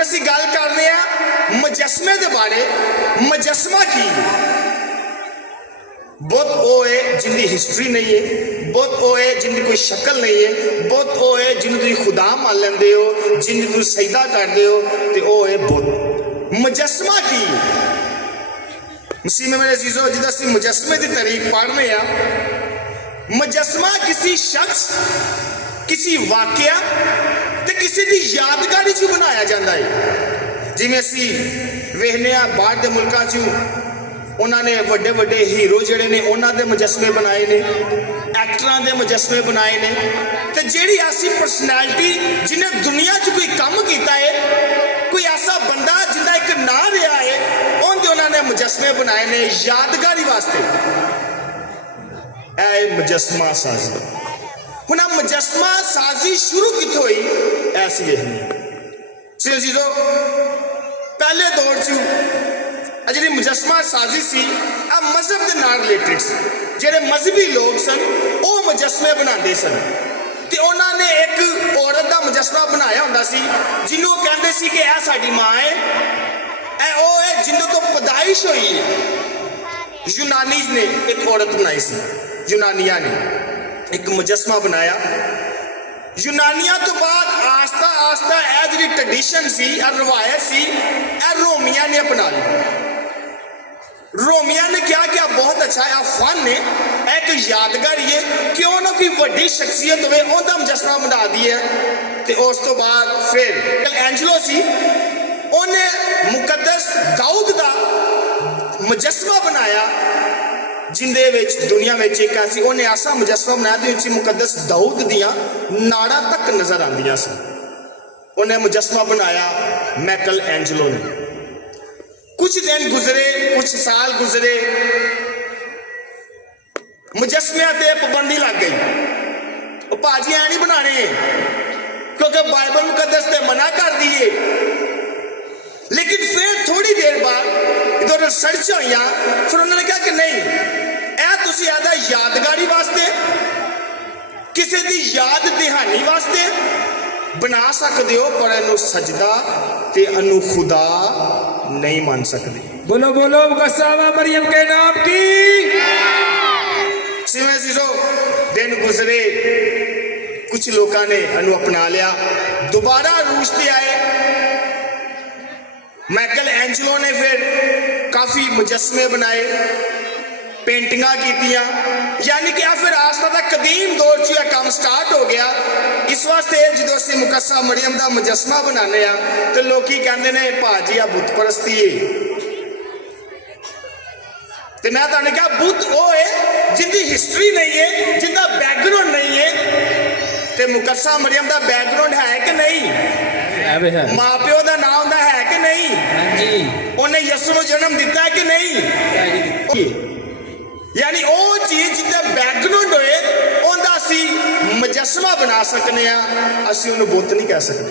ਹੁਣ ਅਸੀਂ ਗੱਲ ਕਰਨੇ ਆ ਮੁਜੱਸਮੇ ਦੇ ਬਾਰੇ। ਮੁਜੱਸਮਾ ਕੀ बुत वो है जिंदी हिस्टरी नहीं है, बुत वो है जिंदी कोई शक्ल नहीं है, बुत वो है जिन्हें तुम खुदा मान लेंदे हो, जिन्हें तुम सजदा करते हो, तो वो है बुत। मुजस्मा की मसीह में मेरे अजीजों जिदा सी मुजस्मे की तारीफ पढ़ने आ, मुजस्मा किसी शख्स, किसी वाकया ते किसी की यादगारी च बनाया जाता है। जिवें असीं वेखने आ बाहर के मुल्कां च उन्होंने वड्डे वड्डे हीरो जिहड़े ने उन्होंने मुजस्मे बनाए ने, एक्टरां दे मुजस्मे बनाए ने, ते जिहड़ी ऐसी परसनैलिटी जिन्हें दुनिया च कोई काम किया है, कोई ऐसा बंदा जिंदा एक नाम रहा है, उनके उन्होंने मुजस्मे बनाए ने यादगारी वास्ते। ऐ मुजस्मा साजी। हुण मुजस्मा साजी शुरू कित्थों हुई ऐसी देखनी है। पहले दौर च जी मुजस्मा साजी सी आ मजहब के नाल रिलेटिड सी। जेडे मजहबी लोग सन वो मुजस्मे बनाते सन, ते उन्होंने एक औरत का मुजस्मा बनाया होंदा सी जिन्हों कहते सी कि यह साडी माँ है, ए वो है जिन्हों तो पैदाइश हुई है। यूनानी ने एक औरत बनाई सी, यूनानिया ने एक मुजस्मा बनाया। यूनानिया तो बाद आस्ता आस्ता यह जी ट्रेडिशन सी, रवायत सी, रोमिया ने अपना ली। रोमिया ने क्या क्या बहुत अच्छा है, फन है, एक यादगारी है, क्यों ना कोई वड्डी शख्सियत होवे उनका मुजस्मा बना दिया। तो उस तो बाद फिर एंजलो सी, उन्हें मुकद्दस दाऊद का मुजस्मा बनाया, जिंदे विच दुनिया में एक ऐसी उन्हें ऐसा मुजस्मा बनाया जिस मुकद्दस दाऊद दियां नाड़ा तक नजर आंदियां सन। उन्हें मुजस्मा बनाया मैकल एंजलो ने। कुछ दिन गुजरे, कुछ साल गुजरे, मुजस्मिया ते पाबंदी लग गई। भाजी ऐ नहीं बनाने क्योंकि बाइबल मुकद्दस ते मना कर दिए। लेकिन फिर थोड़ी देर बाद इधर रिसर्च हुई, फिर उन्होंने कहा कि नहीं, यह तुसी आदा यादगारी वास्ते, किसी की याद दहानी वास्ते बना सकते हो, पर इनू सजदा ते इनू खुदा नहीं मान सकते। बोलो बोलो मुकस्समा मरियम के नाम की। दिन गुजरे, कुछ लोगों ने इनू अपना लिया, दोबारा रूस से आए। मैकल एंजलो ने फिर काफ़ी मुजस्मे बनाए, पेंटिंगा कीतियां, यानी कि फिर आस्ता तक कदीम दौर च काम स्टार्ट हो गया। इस वास्ते जो असं मुकस्सा मरियम का मुजस्मा बनाने तो लोग कहते हैं भाजी आ बुत परस्ती है। तो मैं तुहानू कहा बुत वो है जिंदी हिस्टरी नहीं है, जिंदा बैकग्राउंड नहीं है। तो मुकस्सा मरियम का बैकग्राउंड है कि नहीं, माँ प्यो का नाम का है कि नहीं, उन्हें यसू को जन्म दिता है कि नहीं। यानी वो चीज जिसका बैकग्राउंड होए उनका असी मुजस्मा बना सकते हैं, असी उन्हें बुत नहीं कह सकते।